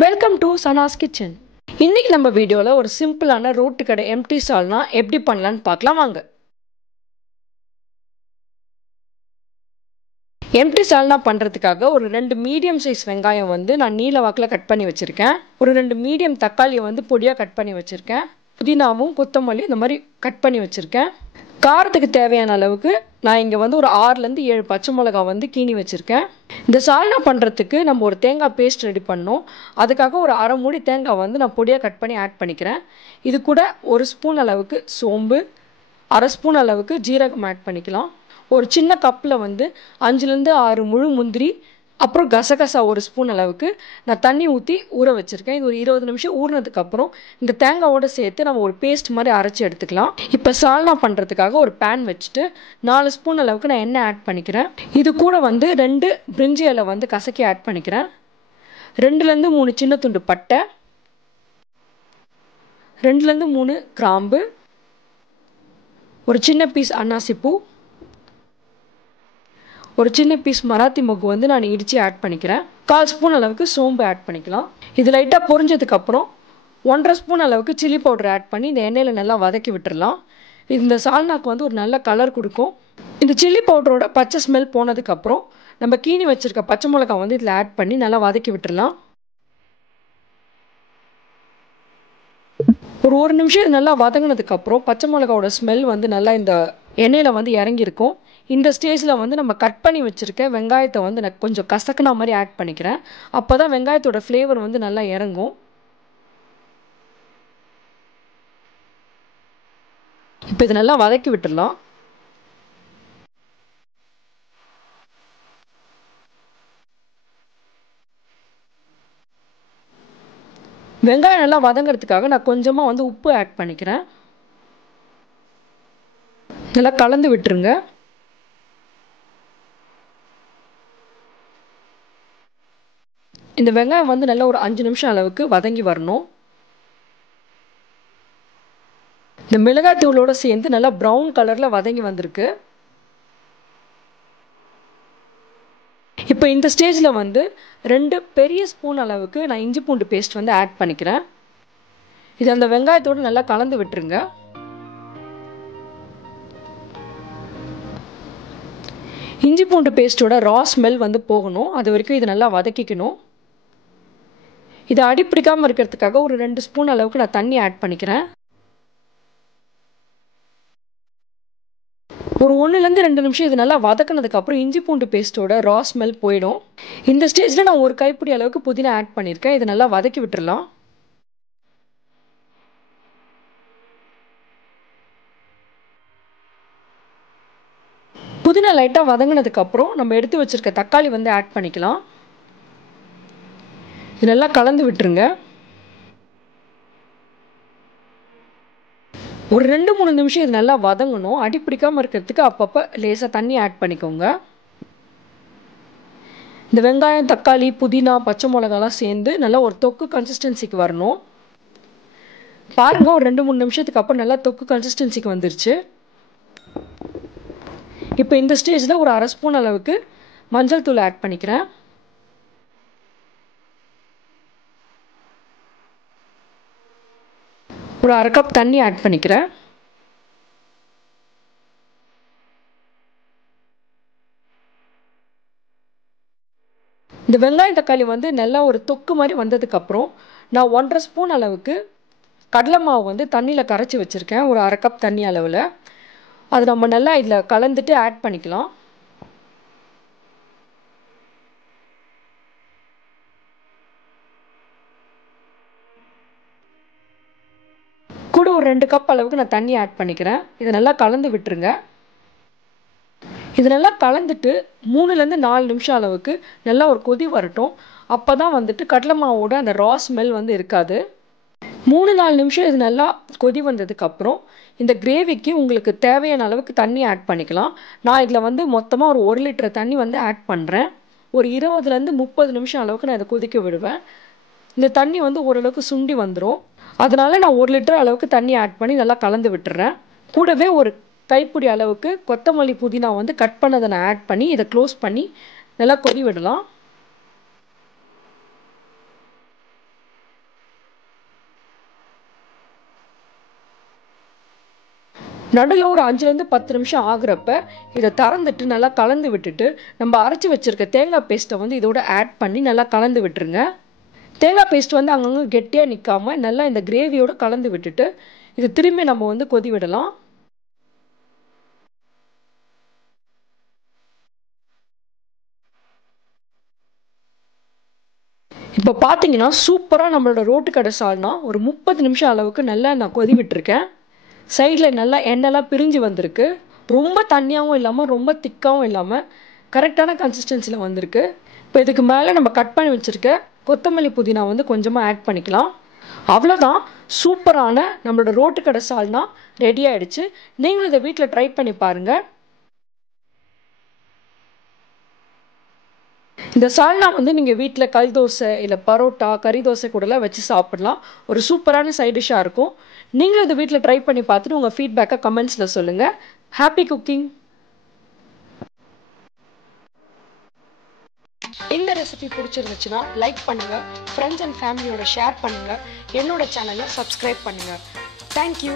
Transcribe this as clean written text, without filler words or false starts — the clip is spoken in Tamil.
Welcome to Sana's kitchen. இன்னைக்கு நம்ம வீடியோவில் ஒரு சிம்பிளான ரோட்டு கடை எம்டி சால்னா எப்படி பண்ணலான்னு பார்க்கலாம் வாங்க. எம்டி சால்னா பண்ணுறதுக்காக ஒரு 2 மீடியம் சைஸ் வெங்காயம் நான் நீல வாக்கில் கட் பண்ணி வச்சுருக்கேன். ஒரு 2 மீடியம் தக்காளியை பொடியாக கட் பண்ணி வச்சுருக்கேன். புதினாவும் கொத்தமல்லி இந்த மாதிரி கட் பண்ணி வச்சுருக்கேன். காரத்துக்கு தேவையான அளவுக்கு நான் இங்கே ஒரு 6லேருந்து 7 பச்சை மிளகாய் கீனி வச்சுருக்கேன். இந்த சால்னா பண்ணுறதுக்கு நம்ம ஒரு தேங்காய் பேஸ்ட் ரெடி பண்ணோம். அதுக்காக ஒரு அரை மூடி தேங்காய் நான் பொடியாக கட் பண்ணி ஆட் பண்ணிக்கிறேன். இது கூட 1 ஸ்பூன் அளவுக்கு சோம்பு, அரை ஸ்பூன் அளவுக்கு ஜீரகம் ஆட் பண்ணிக்கலாம். ஒரு சின்ன கப்பில் 5லேருந்து 6 முழு முந்திரி, அப்புறம் கசகசா 1 ஸ்பூன் அளவுக்கு நான் தண்ணி ஊற்றி ஊற வச்சுருக்கேன். இது ஒரு 20 நிமிஷம் ஊறினதுக்கப்புறம் இந்த தேங்காயோடு சேர்த்து நம்ம ஒரு பேஸ்ட் மாதிரி அரைச்சி எடுத்துக்கலாம். இப்போ சால்னா பண்ணுறதுக்காக ஒரு பேன் வச்சுட்டு 4 ஸ்பூன் அளவுக்கு நான் எண்ணெய் ஆட் பண்ணிக்கிறேன். இது கூட 2 பிரிஞ்சி இலை கசக்கி ஆட் பண்ணிக்கிறேன். 2லேருந்து 3 சின்ன துண்டு பட்டை, 2லேருந்து 3 கிராம்பு, ஒரு சின்ன பீஸ் அன்னாசிப்பூ, ஒரு சின்ன பீஸ் மராத்தி மொக்கு நான் இடித்து ஆட் பண்ணிக்கிறேன். 1/4 ஸ்பூன் அளவுக்கு சோம்பு ஆட் பண்ணிக்கலாம். இது லைட்டாக பொரிஞ்சதுக்கப்புறம் 1/2 ஸ்பூன் அளவுக்கு சில்லி பவுடர் ஆட் பண்ணி இந்த எண்ணெயில் நல்லா வதக்கி விட்டுடலாம். இந்த சால்னாக்கு ஒரு நல்ல கலர் கொடுக்கும். இந்த சில்லி பவுடரோட பச்சை ஸ்மெல் போனதுக்கப்புறம் நம்ம கீனி வச்சுருக்க பச்சை மிளகாய் இதில் ஆட் பண்ணி நல்லா வதக்கி விட்டுடலாம். ஒரு 1 நிமிஷம் இது நல்லா வதங்கினதுக்கப்புறம் பச்சை மிளகாவோட ஸ்மெல் நல்லா இந்த எண்ணெயில் இறங்கியிருக்கும். இந்த ஸ்டேஜில் நம்ம கட் பண்ணி வச்சுருக்க வெங்காயத்தை நான் கொஞ்சம் கசக்குனா மாதிரி ஆட் பண்ணிக்கிறேன். அப்போ தான் வெங்காயத்தோட ஃப்ளேவர் நல்லா இறங்கும். இப்போ இது நல்லா வதக்கி விட்டுடலாம். வெங்காயம் நல்லா வதங்கிறதுக்காக நான் கொஞ்சமாக உப்பு ஆட் பண்ணிக்கிறேன். நல்லா கலந்து விட்டுருங்க. இந்த வெங்காயம் நல்லா ஒரு 5 நிமிஷம் அளவுக்கு வதங்கி வரணும். இந்த மிளகாய் தூளோடு சேர்ந்து நல்லா ப்ரௌன் கலரில் வதங்கி வந்திருக்கு. இப்போ இந்த ஸ்டேஜில் 2 பெரிய ஸ்பூன் அளவுக்கு நான் இஞ்சி பூண்டு பேஸ்ட் ஆட் பண்ணிக்கிறேன். இது அந்த வெங்காயத்தோடு நல்லா கலந்து விட்டுருங்க. இஞ்சி பூண்டு பேஸ்ட்டோட ரா ஸ்மெல் போகணும். அது வரைக்கும் இது நல்லா வதக்கிக்கணும். இதை அடிப்பிடிக்காமல் இருக்கிறதுக்காக ஒரு 2 ஸ்பூன் அளவுக்கு நான் தண்ணி ஆட் பண்ணிக்கிறேன். ஒரு 1லேருந்து 2 நிமிஷம் இது நல்லா வதக்கினதுக்கப்புறம் இஞ்சி பூண்டு பேஸ்ட்டோட ரா ஸ்மெல் போயிடும். இந்த ஸ்டேஜில் நான் ஒரு கைப்பிடி அளவுக்கு புதினா ஆட் பண்ணியிருக்கேன். இதை நல்லா வதக்கி விட்டுடலாம். புதினா லைட்டாக வதங்கினதுக்கப்புறம் நம்ம எடுத்து வச்சுருக்க தக்காளி ஆட் பண்ணிக்கலாம். இது நல்லா கலந்து விட்டுருங்க. ஒரு 2-3 நிமிஷம் இது நல்லா வதங்கணும். அடிப்பிடிக்காமல் இருக்கிறதுக்கு அப்பப்போ லேசாக தண்ணி ஆட் பண்ணிக்கோங்க. இந்த வெங்காயம், தக்காளி, புதினா, பச்சை மிளகாலாம் சேர்ந்து நல்லா ஒரு தொக்கு கன்சிஸ்டன்சிக்கு வரணும். பாருங்கள், ஒரு 2-3 நிமிஷத்துக்கு அப்புறம் நல்லா தொக்கு கன்சிஸ்டன்சிக்கு வந்துருச்சு. இப்போ இந்த ஸ்டேஜில் ஒரு அரை ஸ்பூன் அளவுக்கு மஞ்சள் தூள் ஆட் பண்ணிக்கிறேன். ஒரு அரை கப் தண்ணி ஆட் பண்ணிக்கிறேன். இந்த வெங்காயம் தக்காளி நல்லா ஒரு தொக்கு மாதிரி வந்ததுக்கப்புறம் நான் 1/2 ஸ்பூன் அளவுக்கு கடலை மாவு தண்ணியில் கரைச்சி வச்சுருக்கேன். ஒரு அரை கப் தண்ணி அளவில் அது நம்ம நல்லா இதில் கலந்துட்டு ஆட் பண்ணிக்கலாம். கூட ஒரு 2 கப் அளவுக்கு நான் தண்ணி ஆட் பண்ணிக்கிறேன். இதை நல்லா கலந்து விட்டுருங்க. இது நல்லா கலந்துட்டு 3லேருந்து 4 நிமிஷம் அளவுக்கு நல்லா ஒரு கொதி வரட்டும். அப்போ தான் கடலை மாவோட அந்த ரா ஸ்மெல் இருக்காது. 3-4 நிமிஷம் இது நல்லா கொதி வந்ததுக்கப்புறம் இந்த கிரேவிக்கு உங்களுக்கு தேவையான அளவுக்கு தண்ணி ஆட் பண்ணிக்கலாம். நான் இதில் மொத்தமாக ஒரு 1 லிட்டர் தண்ணி ஆட் பண்ணுறேன். ஒரு 20லேருந்து 30 நிமிஷம் அளவுக்கு நான் இதை கொதிக்க விடுவேன். இந்த தண்ணி ஓரளவுக்கு சுண்டி வந்துடும். அதனால நான் 1 லிட்டர் அளவுக்கு தண்ணி ஆட் பண்ணி நல்லா கலந்து விட்டுறேன். கூடவே ஒரு கைப்பிடி அளவுக்கு கொத்தமல்லி, புதினா கட் பண்ணதை நான் ஆட் பண்ணி இதை க்ளோஸ் பண்ணி நல்லா கொதி விடலாம். நடுவில் ஒரு 5லேருந்து 10 நிமிஷம் ஆகுறப்ப இதை திறந்துட்டு நல்லா கலந்து விட்டுட்டு நம்ம அரைச்சி வச்சுருக்க தேங்காய் பேஸ்ட்டை வந்து இதோட ஆட் பண்ணி நல்லா கலந்து விட்டுருங்க. தேங்காய் பேஸ்ட் வந்து அங்கங்கே கெட்டியாக நிற்காமல் நல்லா இந்த கிரேவியோடு கலந்து விட்டுட்டு இது திரும்பி நம்ம வந்து கொதி விடலாம். இப்போ பார்த்தீங்கன்னா சூப்பராக நம்மளோட ரோட்டு கடை சால்னா ஒரு 30 நிமிஷம் அளவுக்கு நல்லா நான் கொதி விட்டுருக்கேன். சைடில் நல்லா எண்ணெய்லாம் பிரிஞ்சு வந்திருக்கு. ரொம்ப தண்ணியாகவும் இல்லாமல் ரொம்ப திக்காகவும் இல்லாமல் கரெக்டான கன்சிஸ்டன்சியில் வந்திருக்கு. இப்போ இதுக்கு மேலே நம்ம கட் பண்ணி வச்சுருக்க கொத்தமல்லி புதினா வந்து கொஞ்சமாக ஆட் பண்ணிக்கலாம். அவ்வளோதான், சூப்பரான நம்மளோட ரோட்டு கடை சால்னா ரெடி ஆகிடுச்சு. நீங்களும் இதை வீட்டில் ட்ரை பண்ணி பாருங்கள். இந்த சால்னா வந்து நீங்கள் வீட்டில் கல் தோசை இல்லை பரோட்டா கறி தோசை கூடலாம் வச்சு சாப்பிடலாம். ஒரு சூப்பரான சைட் டிஷ்ஷாக இருக்கும். நீங்களும் இதை வீட்டில் ட்ரை பண்ணி பார்த்துட்டு உங்கள் ஃபீட்பேக்கை கமெண்ட்ஸில் சொல்லுங்கள். Happy cooking. இந்த ரெசிபி பிடிச்சிருந்துச்சுன்னா லைக் பண்ணுங்கள், ஃப்ரெண்ட்ஸ் அண்ட் ஃபேமிலியோட ஷேர் பண்ணுங்கள், என்னோட சேனலை சப்ஸ்கிரைப் பண்ணுங்கள். தேங்க்யூ.